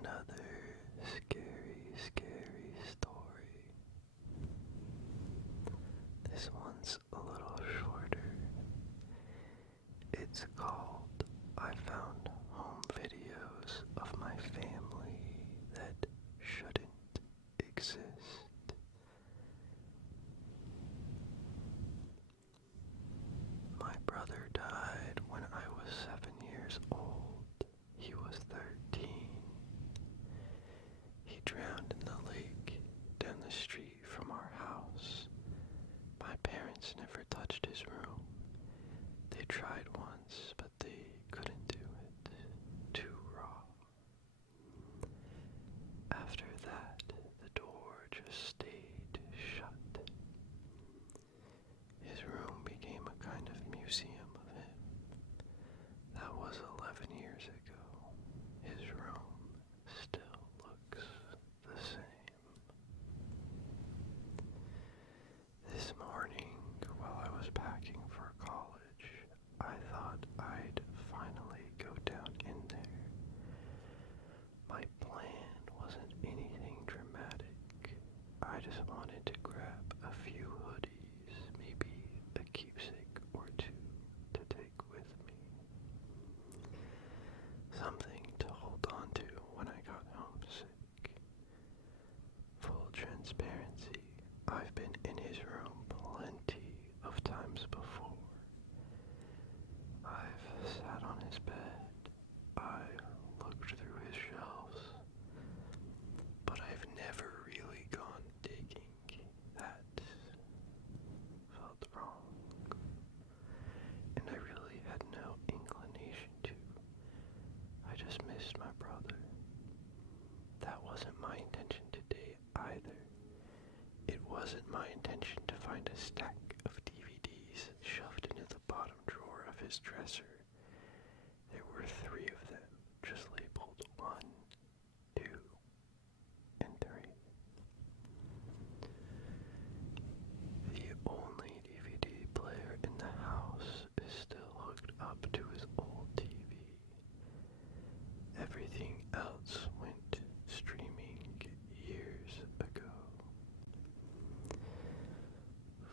another scary story. This one's a little shorter. It's called I Found Home Videos of My Family That Shouldn't Exist. My brother died when I was 7 years old. He was 13. He drowned in the lake down the street from our house. My parents never touched his room. They tried once, but they couldn't do it. Too raw. After that, the door just stayed shut. His room became a kind of museum of him. That was 11 years ago. His room still looks the same. This morning, while I was packing for college, I thought I'd finally go down in there. My plan wasn't anything dramatic. I just wanted to grab a few hoodies, maybe a keepsake or two to take with me. Something to hold on to when I got homesick. Full transparency, I've been in his room plenty of times before. I've sat on his bed, I've looked through his shelves, but I've never really gone digging. That felt wrong, and I really had no inclination to. I just missed my brother. That wasn't my intention today either. It wasn't my intention to find a stack of DVDs shoved into the bottom drawer of his dresser. There were 3 of them, just labeled 1, 2, and 3. The only DVD player in the house is still hooked up to his old TV. Everything else went streaming years ago.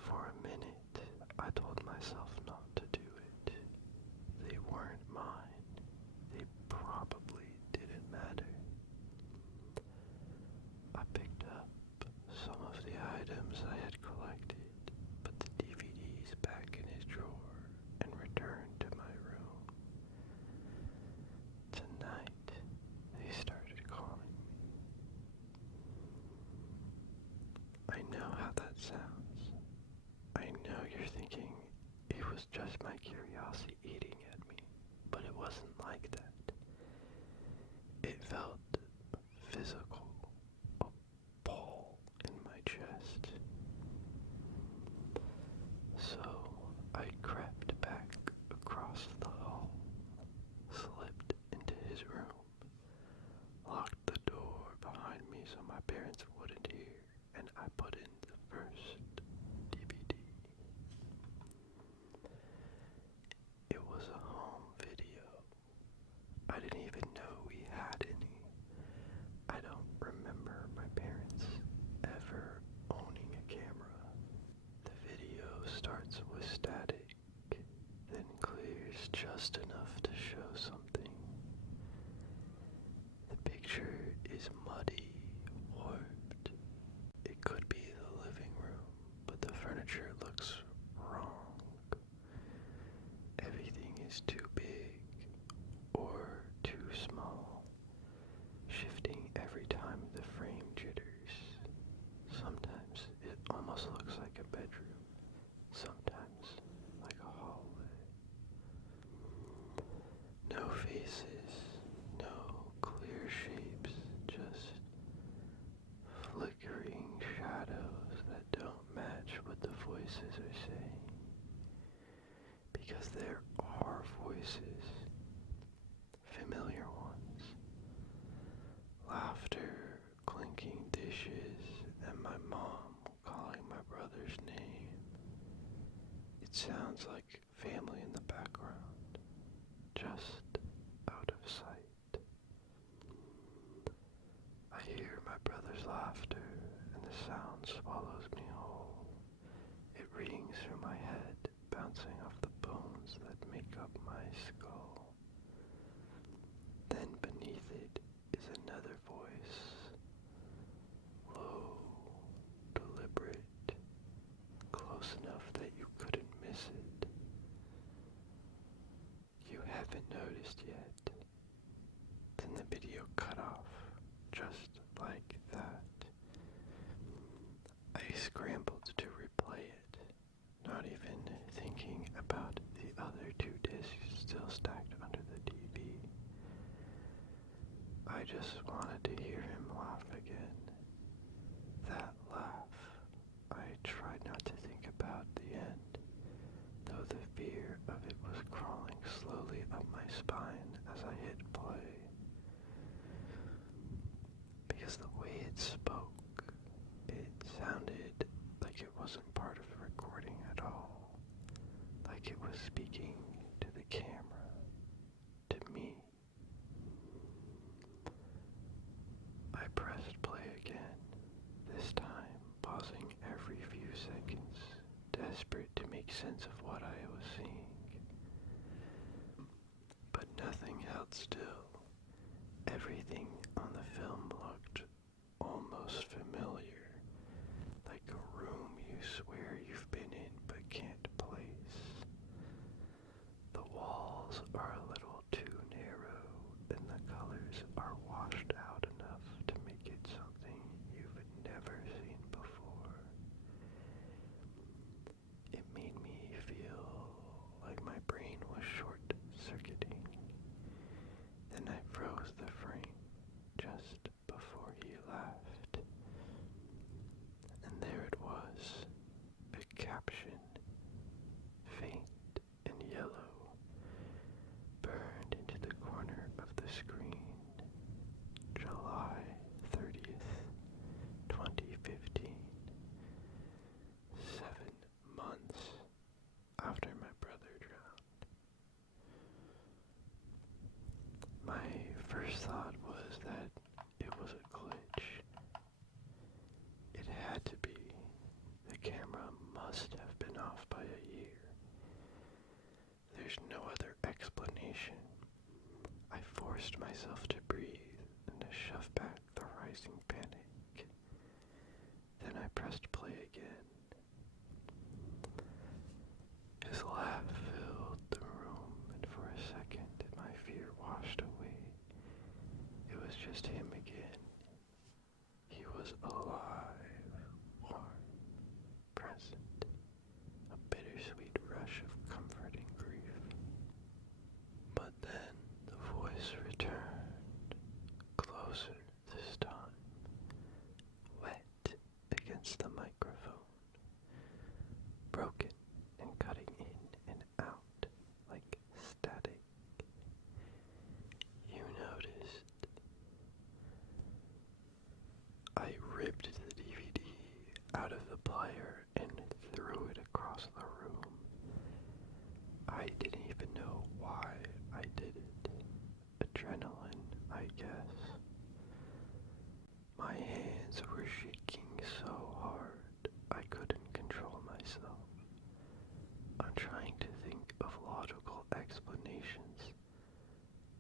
For a minute, I told myself not to do it. They weren't mine. They probably didn't matter. I picked up some of the items I had collected, put the DVDs back in his drawer, and returned to my room. Tonight, they started calling me. I know how that sounds. I know you're thinking it was just my curiosity eating at me, but it wasn't like that. It felt physical, a pull in my chest. So I crept back across the hall, slipped into his room, locked the door behind me so my parents wouldn't hear, and I put in the first DVD. It was a home video. I didn't even know we had any. I don't remember my parents ever owning a camera. The video starts with static, then clears just enough to show something. The picture is muddy, warped. It could be the living room, but the furniture looks wrong. Everything is too big or too small, shifting every time the frame jitters. Sometimes it almost looks like a bedroom, sometimes like a hallway. No faces, no clear shapes, just flickering shadows that don't match what the voices are saying. Because there are voices, familiar ones. Laughter, clinking dishes, and my mom calling my brother's name. It sounds like family in the background, just out of sight. brother's laughter, and the sound swallows me whole. It rings through my head, bouncing off the bones that make up my skull. Then beneath it is another voice, low, deliberate, close enough that you couldn't miss it. You haven't noticed yet. Then the video cut off, just like that. I scrambled to replay it, not even thinking about the other 2 discs still stacked under the TV. I just wanted to hear him laugh again. That laugh. I tried not to think about the end, though the fear of it was crawling slowly up my spine as I hit play. Because the way it spoke, it sounded like it wasn't part of the recording at all. Like it was speaking to the camera, to me. I pressed play again, this time pausing every few seconds, desperate to make sense of what I was seeing. But nothing held still. Everything on the film looked almost familiar, like a room you swear you've been in but can't place. The walls are a little too narrow, and the colors are washed out enough to make it something you've never seen before. It made me feel like my brain was short-circuiting. Then I froze the frame just before he laughed. And there it was, a caption, faint and yellow, burned into the corner of the screen. July 30th, 2015. 7 months after my brother drowned. My first thought was that it was a glitch. It had to be. The camera must have been off by a year. There's no other explanation. I forced myself to breathe and to shove back the rising panic. Then I pressed play again. His laugh filled the room, and for a second my fear washed away. It was just him again. He was alive, warm, present, a bittersweet rush of comfort and grief. But then the voice returned, closer this time, wet against the microphone, broken and cutting in and out like static. You noticed. I ripped the DVD out of the player and threw it across the room. I didn't even know why I did it. Adrenaline, I guess. My hands were shaking so hard I couldn't control myself. I'm trying to think of logical explanations.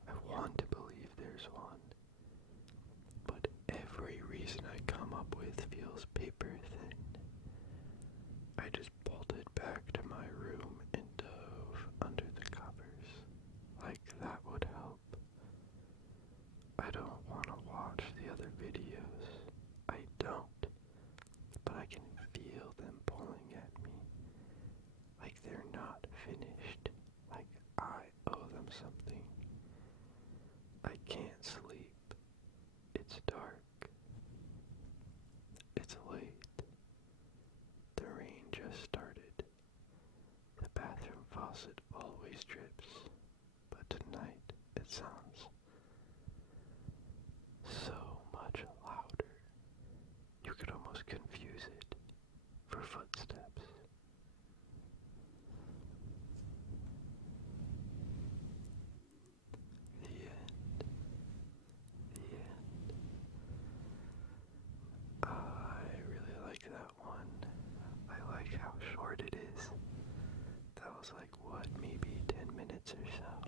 I want to believe there's one, but every reason I come up with feels paper thin. I just bolted back to my room and dove under the herself.